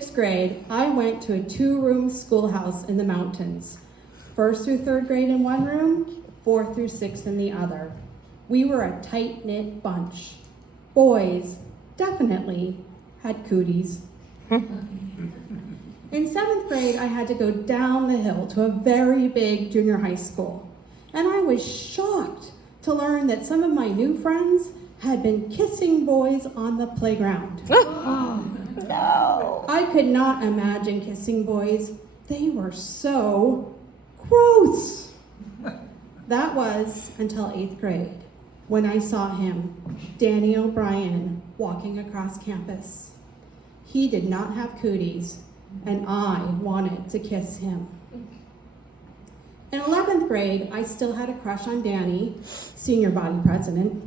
6th grade, I went to a 2-room schoolhouse in the mountains. 1st through 3rd grade in one room, 4th through 6th in the other. We were a tight-knit bunch. Boys definitely had cooties. In 7th grade, I had to go down the hill to a very big junior high school. And I was shocked to learn that some of my new friends had been kissing boys on the playground. No. I could not imagine kissing boys. They were so gross. That was until 8th grade, when I saw him, Danny O'Brien, walking across campus. He did not have cooties, and I wanted to kiss him. In 11th grade, I still had a crush on Danny, senior body president,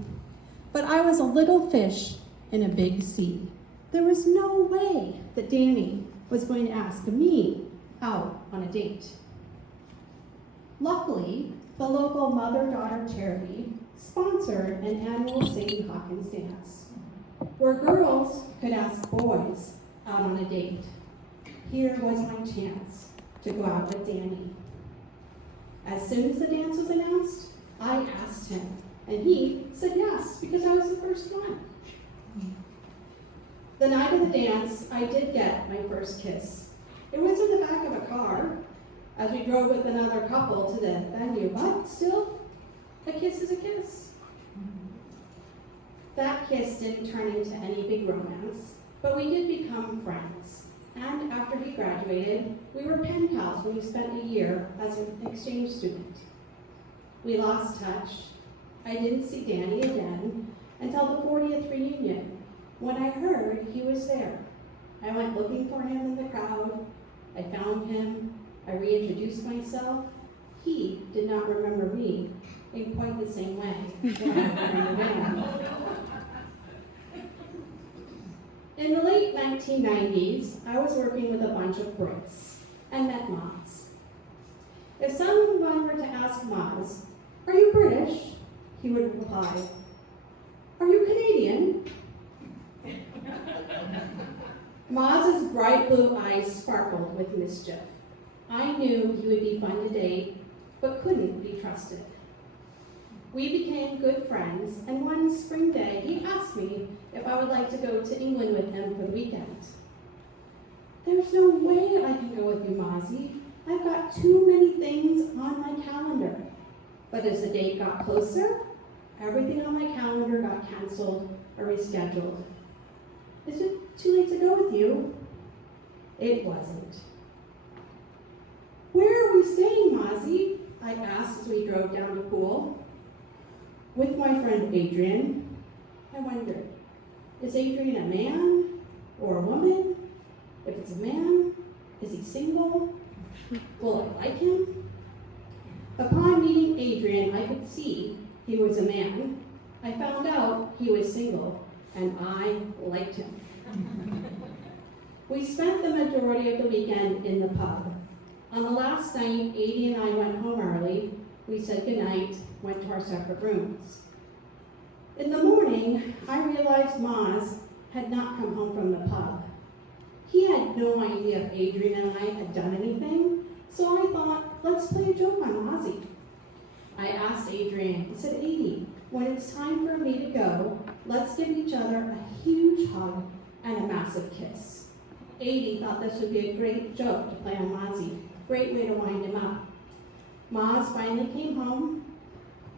but I was a little fish in a big sea. There was no way that Danny was going to ask me out on a date. Luckily, the local mother-daughter charity sponsored an annual St. Hawkins dance, where girls could ask boys out on a date. Here was my chance to go out with Danny. As soon as the dance was announced, I asked him, and he said yes, because I was the first one. The night of the dance, I did get my first kiss. It was in the back of a car, as we drove with another couple to the venue, but still, a kiss is a kiss. That kiss didn't turn into any big romance, but we did become friends. And after he graduated, we were pen pals when we spent a year as an exchange student. We lost touch. I didn't see Danny again until the 40th reunion, when I heard he was there. I went looking for him in the crowd. I found him. I reintroduced myself. He did not remember me in quite the same way that I remember him. In the late 1990s, I was working with a bunch of Brits and met Maz. If someone were to ask Maz, "Are you British?" he would reply, "Are you Canadian?" Maz's bright blue eyes sparkled with mischief. I knew he would be fun to date, but couldn't be trusted. We became good friends, and one spring day, he asked me if I would like to go to England with him for the weekend. "There's no way I can go with you, Mozzie. I've got too many things on my calendar." But as the date got closer, everything on my calendar got canceled or rescheduled. "Is it too late to go with you?" It wasn't. "Where are we staying, Mozzie?" I asked as we drove down the pool. "With my friend Adrian." I wondered, is Adrian a man or a woman? If it's a man, is he single? Will I like him? Upon meeting Adrian, I could see he was a man. I found out he was single, and I liked him. We spent the majority of the weekend in the pub. On the last night, Adie and I went home early. We said goodnight, went to our separate rooms. In the morning, I realized Maz had not come home from the pub. He had no idea if Adrian and I had done anything, so I thought, let's play a joke on Mozzie. I asked Adrian, I said, "Adie, when it's time for me to go, let's give each other a huge hug and a massive kiss." Adie thought this would be a great joke to play on Mozzie. Great way to wind him up. Maz finally came home,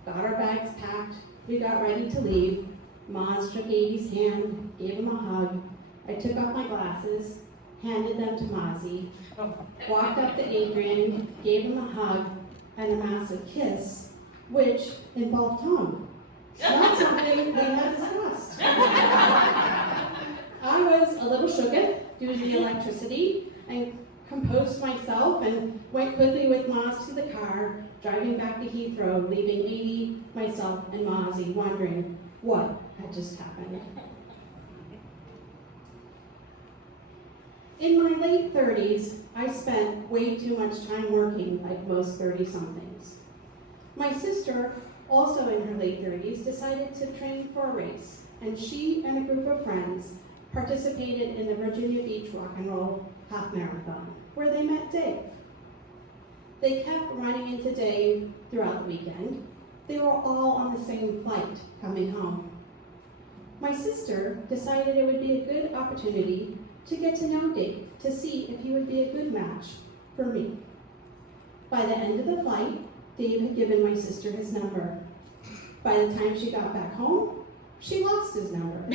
got our bags packed, we got ready to leave. Maz shook Adie's hand, gave him a hug. I took off my glasses, handed them to Mozzie, walked up to Adrian, gave him a hug and a massive kiss, which involved tongue. Not something we had discussed. I was a little shooketh due to the electricity and composed myself and went quickly with Maz to the car, driving back to Heathrow, leaving Adie, myself, and Mozzie wondering what had just happened. In my late 30s, I spent way too much time working like most 30-somethings. My sister, also in her late 30s, decided to train for a race, and she and a group of friends participated in the Virginia Beach Rock and Roll Half Marathon, where they met Dave. They kept running into Dave throughout the weekend. They were all on the same flight coming home. My sister decided it would be a good opportunity to get to know Dave, to see if he would be a good match for me. By the end of the flight, Dave had given my sister his number. By the time she got back home, she lost his number,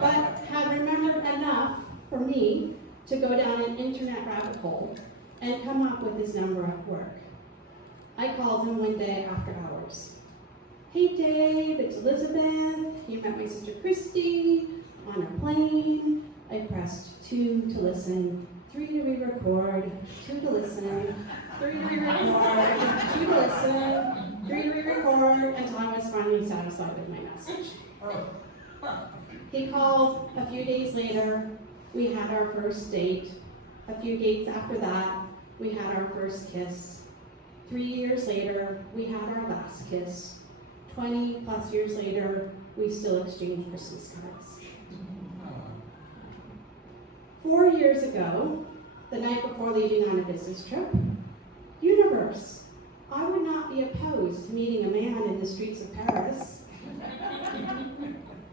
but had remembered enough for me to go down an internet rabbit hole and come up with his number at work. I called him one day after hours. Hey Dave, it's Elizabeth. You met my sister Christy on a plane. I pressed 2 to listen, 3 to re-record, 2 to listen, 3 to re-record, 2 to listen, 3 to re-record, until I was finally satisfied with my message. He called a few days later. We had our first date. A few dates after that, we had our first kiss. 3 years later, we had our last kiss. 20 plus years later, we still exchange Christmas cards. 4 years ago, the night before leaving on a business trip, universe, I would not be opposed to meeting a man in the streets of Paris.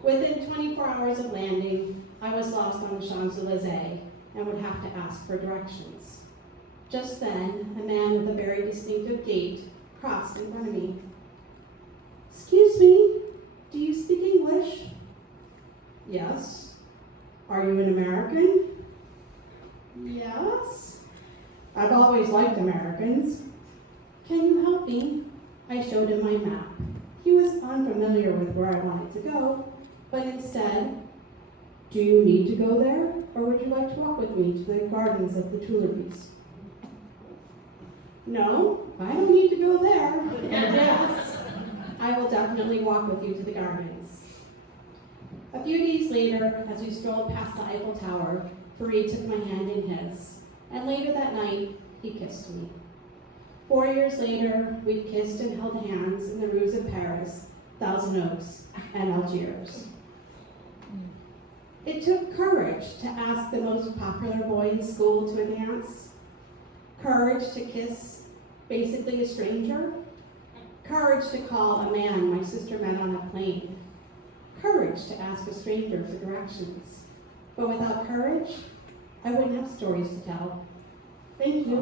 Within 24 hours of landing, I was lost on the Champs-Elysees and would have to ask for directions. Just then, a man with a very distinctive gait crossed in front of me. Excuse me, do you speak English? Yes. Are you an American? Yes. I've always liked Americans. Can you help me? I showed him my map. He was unfamiliar with where I wanted to go, but instead, do you need to go there, or would you like to walk with me to the gardens of the Tuileries? No, I don't need to go there. And yes, I will definitely walk with you to the gardens. A few days later, as we strolled past the Eiffel Tower, Fareed took my hand in his, and later that night, he kissed me. 4 years later, we've kissed and held hands in the rues of Paris, Thousand Oaks, and Algiers. It took courage to ask the most popular boy in school to a dance, courage to kiss basically a stranger, courage to call a man my sister met on a plane, courage to ask a stranger for directions. But without courage, I wouldn't have stories to tell. Thank you.